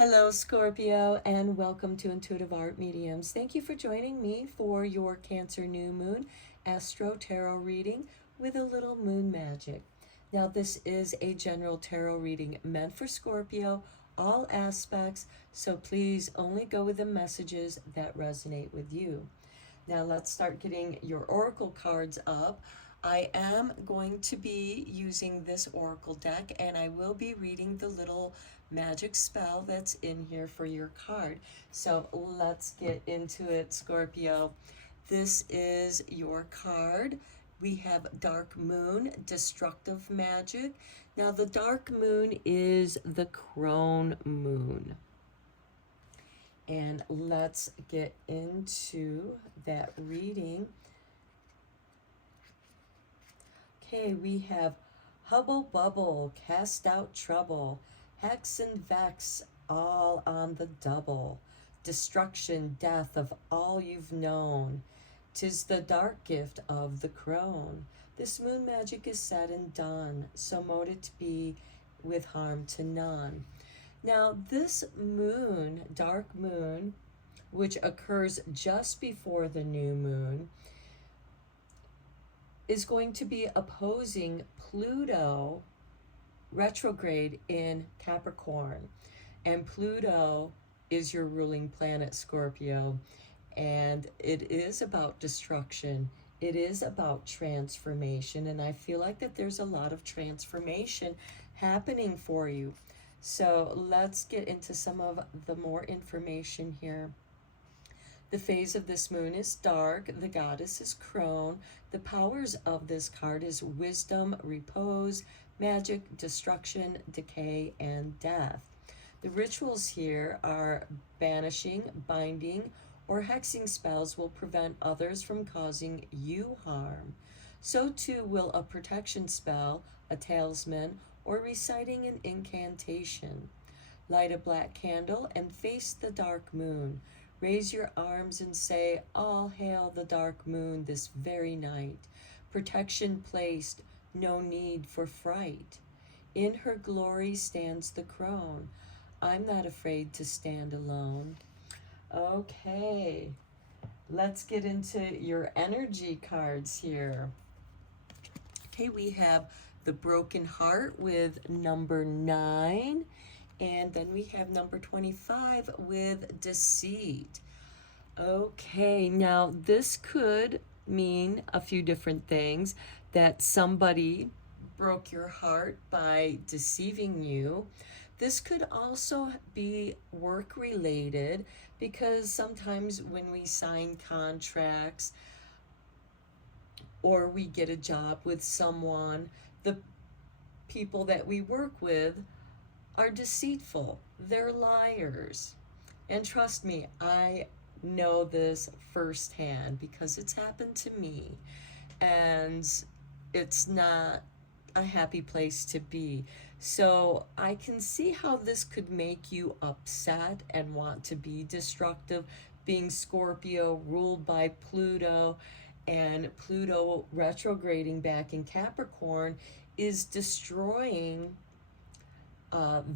Hello, Scorpio, and welcome to Intuitive Art Mediums. Thank you for joining me for your Cancer New Moon Astro-Tarot reading with a little moon magic. Now, this is a general tarot reading meant for Scorpio, all aspects, so please only go with the messages that resonate with you. Now, let's start getting your oracle cards up. I am going to be using this oracle deck, and I will be reading the little magic spell that's in here for your card. So let's get into it, Scorpio. This is your card. We have Dark Moon, Destructive Magic. Now, the Dark Moon is the crone moon. And let's get into that reading. Okay, we have Hubble Bubble, Cast Out Trouble, Hex and Vex, all on the double. Destruction, death of all you've known. 'Tis the dark gift of the crone. This moon magic is said and done, so mote it be with harm to none. Now, this moon, dark moon, which occurs just before the new moon, is going to be opposing Pluto retrograde in Capricorn. And Pluto is your ruling planet, Scorpio. And it is about destruction. It is about transformation. And I feel like that there's a lot of transformation happening for you. So let's get into some of the more information here. The phase of this moon is dark. The goddess is crone. The powers of this card is wisdom, repose, magic, destruction, decay, and death. The rituals here are banishing, binding, or hexing spells will prevent others from causing you harm. So too will a protection spell, a talisman, or reciting an incantation. Light a black candle and face the dark moon. Raise your arms and say, all hail the dark moon this very night. Protection placed, no need for fright. In her glory stands the crone. I'm not afraid to stand alone. Okay, let's get into your energy cards here. Okay, we have the broken heart with number 9. And then we have number 25 with deceit. Okay, now this could mean a few different things. That somebody broke your heart by deceiving you. This could also be work related, because sometimes when we sign contracts or we get a job with someone, the people that we work with are deceitful. They're liars. And trust me, I know this firsthand because it's happened to me. And it's not a happy place to be. So I can see how this could make you upset and want to be destructive, being Scorpio, ruled by Pluto, and Pluto retrograding back in Capricorn is destroying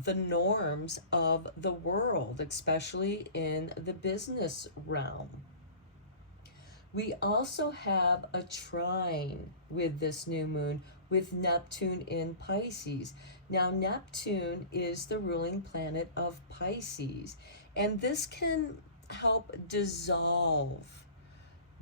the norms of the world, especially in the business realm. We also have a trine with this new moon with Neptune in Pisces. Now, Neptune is the ruling planet of Pisces, and this can help dissolve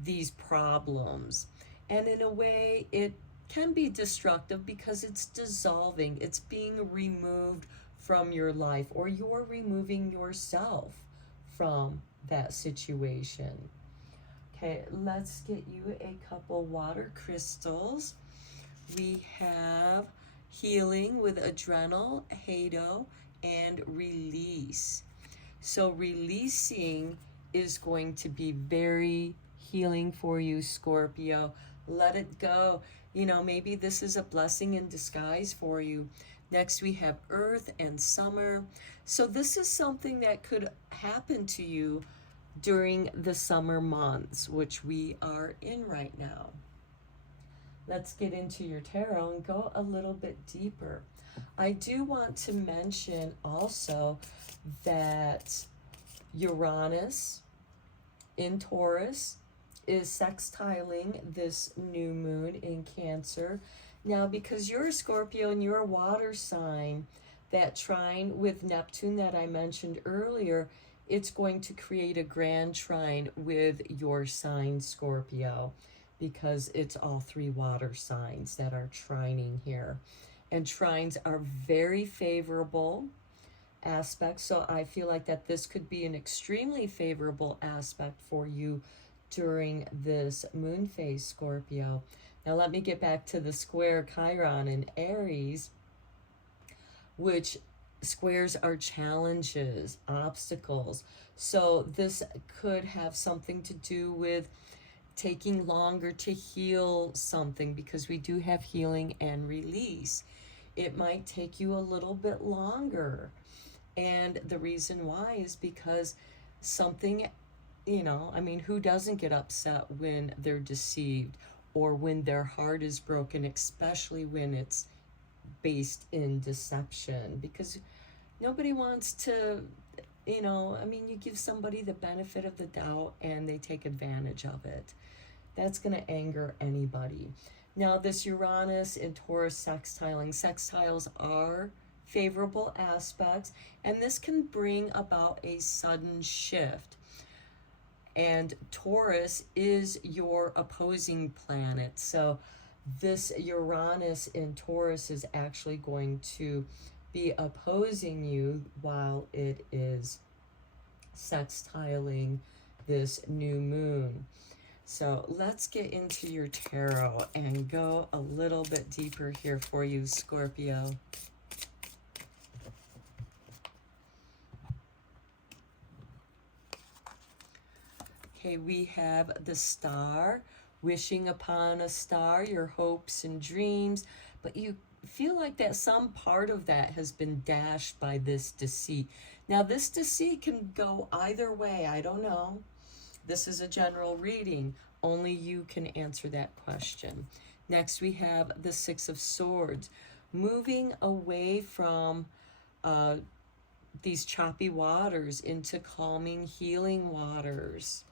these problems. And in a way, it can be destructive because it's dissolving, it's being removed from your life, or you're removing yourself from that situation. Okay, let's get you a couple water crystals. We have healing with adrenal, hado, and release. So releasing is going to be very healing for you, Scorpio. Let it go. You know, maybe this is a blessing in disguise for you. Next, we have earth and summer. So this is something that could happen to you during the summer months, which we are in right now. Let's get into your tarot and go a little bit deeper. I do want to mention also that Uranus in Taurus is sextiling this new moon in Cancer. Now, because you're a Scorpio and you're a water sign, that trine with Neptune that I mentioned earlier, it's going to create a grand trine with your sign, Scorpio, because it's all three water signs that are trining here. And trines are very favorable aspects, so I feel like that this could be an extremely favorable aspect for you during this moon phase, Scorpio. Now let me get back to the square Chiron in Aries, which squares are challenges, obstacles. So this could have something to do with taking longer to heal something, because we do have healing and release. It might take you a little bit longer. And the reason why is because something, you know, I mean, who doesn't get upset when they're deceived or when their heart is broken, especially when it's based in deception? Because nobody wants to, you know, I mean, you give somebody the benefit of the doubt and they take advantage of it. That's going to anger anybody. Now, this Uranus in Taurus sextiling, sextiles are favorable aspects, and this can bring about a sudden shift. And Taurus is your opposing planet, so this Uranus in Taurus is actually going to be opposing you while it is sextiling this new moon. So let's get into your tarot and go a little bit deeper here for you, Scorpio. Okay, we have the Star, wishing upon a star, your hopes and dreams, but you feel like that some part of that has been dashed by this deceit. Now, this deceit can go either way. I don't know. This is a general reading. Only you can answer that question. Next, we have the Six of Swords, moving away from these choppy waters into calming, healing waters.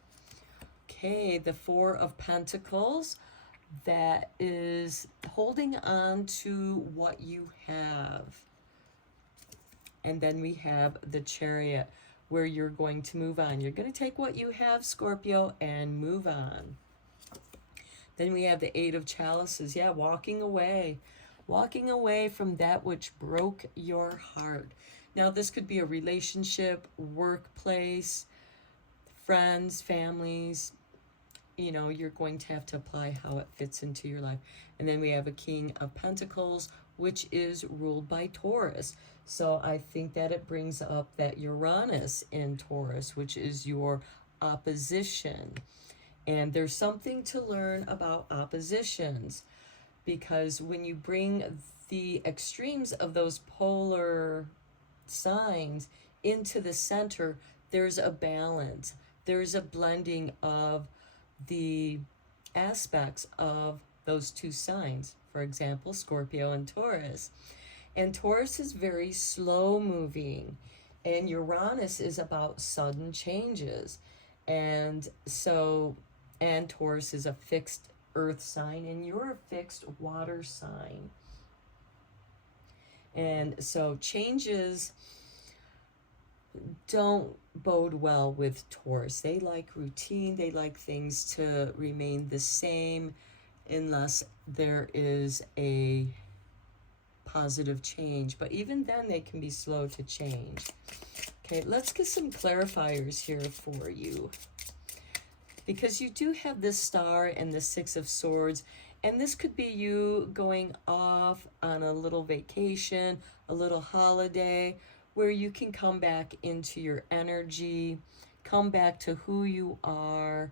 Okay, the Four of Pentacles, that is holding on to what you have. And then we have the Chariot, where you're going to move on. You're going to take what you have, Scorpio, and move on. Then we have the Eight of Chalices. Yeah, walking away from that which broke your heart. Now, this could be a relationship, workplace, friends, families. You know, you're going to have to apply how it fits into your life. And then we have a King of Pentacles, which is ruled by Taurus. So I think that it brings up that Uranus in Taurus, which is your opposition. And there's something to learn about oppositions, because when you bring the extremes of those polar signs into the center, there's a balance. There's a blending of the aspects of those two signs. For example, Scorpio and Taurus. And Taurus is very slow moving, and Uranus is about sudden changes. And Taurus is a fixed earth sign, and you're a fixed water sign. And so changes don't bode well with Taurus. They like routine. They like things to remain the same unless there is a positive change. But even then, they can be slow to change. Okay, let's get some clarifiers here for you, because you do have this Star and the Six of Swords, and this could be you going off on a little vacation, a little holiday, where you can come back into your energy, come back to who you are,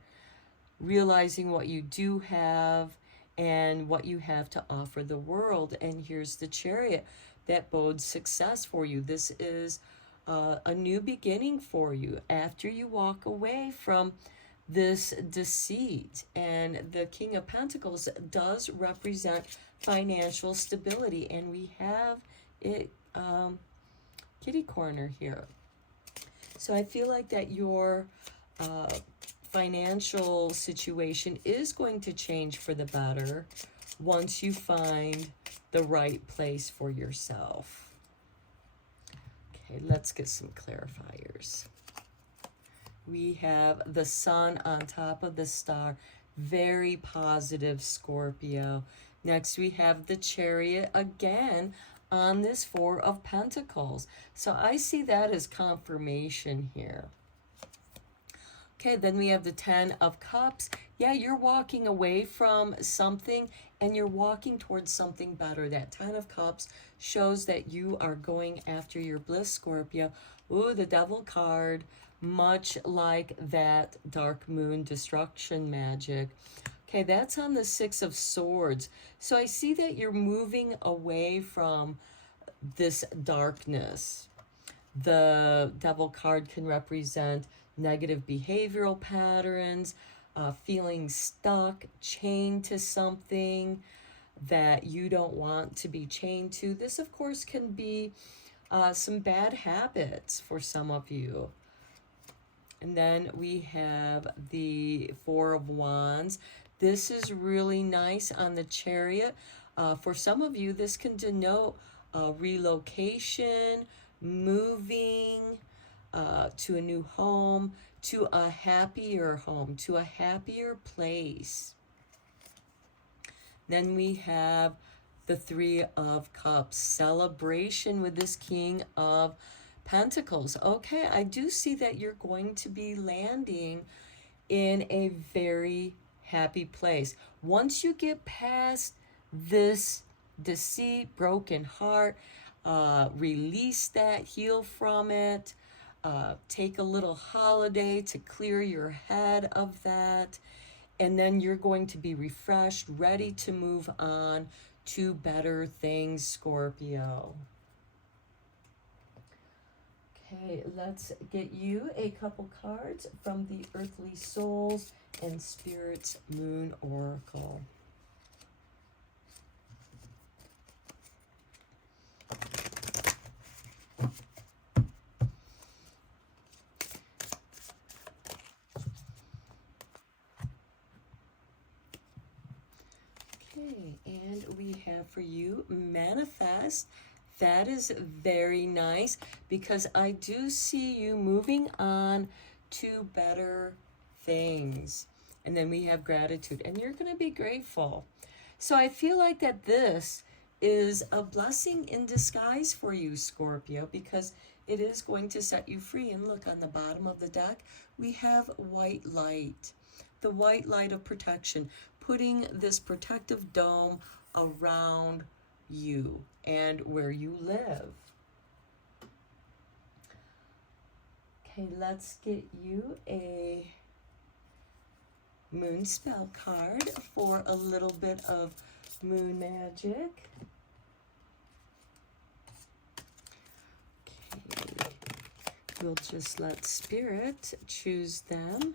realizing what you do have and what you have to offer the world. And here's the Chariot that bodes success for you. This is a new beginning for you after you walk away from this deceit. And the King of Pentacles does represent financial stability, and we have it kitty corner here. So I feel like that your financial situation is going to change for the better once you find the right place for yourself. Okay, let's get some clarifiers. We have the sun on top of the star. Very positive, Scorpio. Next, we have the Chariot again on this Four of Pentacles. So I see that as confirmation here. Okay, then we have the Ten of Cups. Yeah, you're walking away from something and you're walking towards something better. That Ten of Cups shows that you are going after your bliss, Scorpio. Ooh, the Devil card, much like that Dark Moon destruction magic. Okay, that's on the Six of Swords. So I see that you're moving away from this darkness. The Devil card can represent negative behavioral patterns, feeling stuck, chained to something that you don't want to be chained to. This, of course, can be some bad habits for some of you. And then we have the Four of Wands. This is really nice on the Chariot. For some of you, this can denote relocation, moving to a new home, to a happier home, to a happier place. Then we have the Three of Cups, celebration with this King of Pentacles. Okay, I do see that you're going to be landing in a very happy place. Once you get past this deceit, broken heart, release that, heal from it, take a little holiday to clear your head of that, and then you're going to be refreshed, ready to move on to better things, Scorpio. Okay, let's get you a couple cards from the Earthly Souls and Spirit's Moon Oracle. Okay, and we have for you manifest. That is very nice because I do see you moving on to better things. And then we have gratitude, and you're going to be grateful. So I feel like that this is a blessing in disguise for you, Scorpio, because it is going to set you free. And look, on the bottom of the deck, we have white light, the white light of protection, putting this protective dome around you and where you live. Okay, let's get you a moon spell card for a little bit of moon magic. Okay, we'll just let Spirit choose them.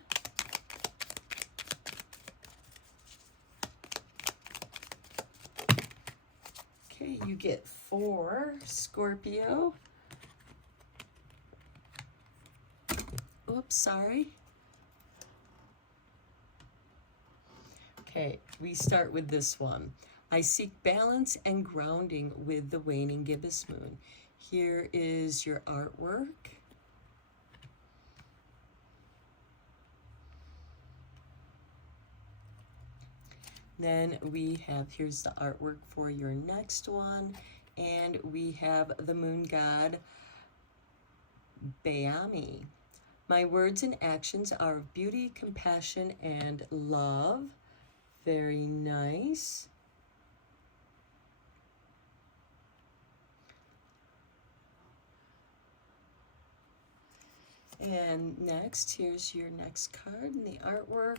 Okay, you get 4, Scorpio. Oops, sorry. Okay, we start with this one. I seek balance and grounding with the waning gibbous moon. Here is your artwork. Then we have, here's the artwork for your next one. And we have the moon god, Bayami. My words and actions are of beauty, compassion, and love. Very nice. And next, here's your next card in the artwork.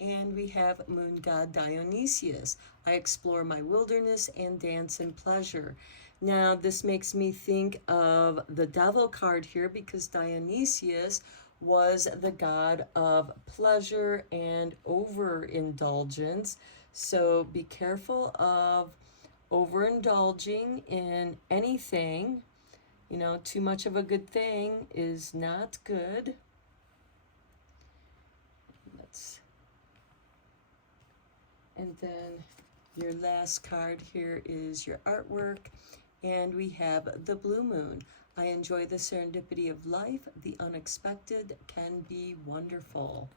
And we have moon god Dionysius. I explore my wilderness and dance in pleasure. Now, this makes me think of the devil card here because Dionysius was the god of pleasure and overindulgence. So be careful of overindulging in anything, You know, too much of a good thing is not good. And then your last card here is your artwork, and we have the blue moon. I enjoy the serendipity of life. The unexpected can be wonderful.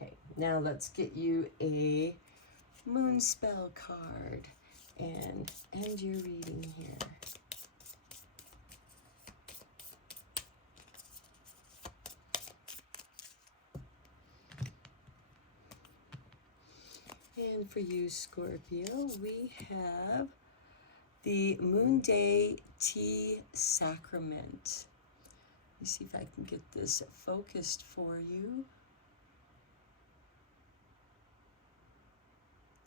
Okay, now let's get you a moon spell card and end your reading here. And for you, Scorpio, we have the Moon Day Tea Sacrament. Let me see if I can get this focused for you.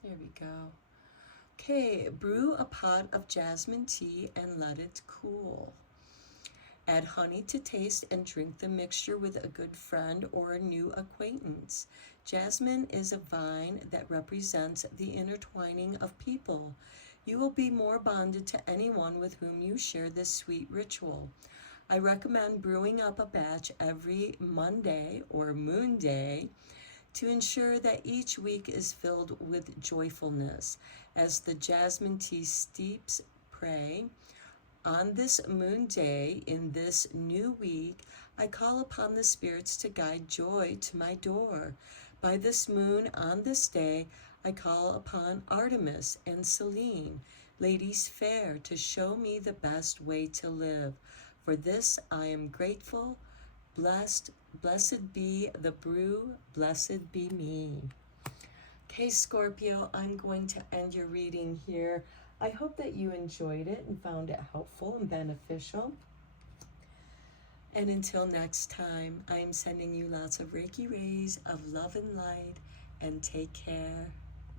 There we go. Okay, brew a pot of jasmine tea and let it cool. Add honey to taste and drink the mixture with a good friend or a new acquaintance. Jasmine is a vine that represents the intertwining of people. You will be more bonded to anyone with whom you share this sweet ritual. I recommend brewing up a batch every Monday or Moon Day to ensure that each week is filled with joyfulness. As the jasmine tea steeps, pray. On this moon day, in this new week, I call upon the spirits to guide joy to my door. By this moon, on this day, I call upon Artemis and Selene, ladies fair, to show me the best way to live. For this I am grateful. Blessed be the brew, blessed be me. Okay, Scorpio, I'm going to end your reading here. I hope that you enjoyed it and found it helpful and beneficial. And until next time, I'm sending you lots of Reiki rays of love and light, and take care.